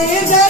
Save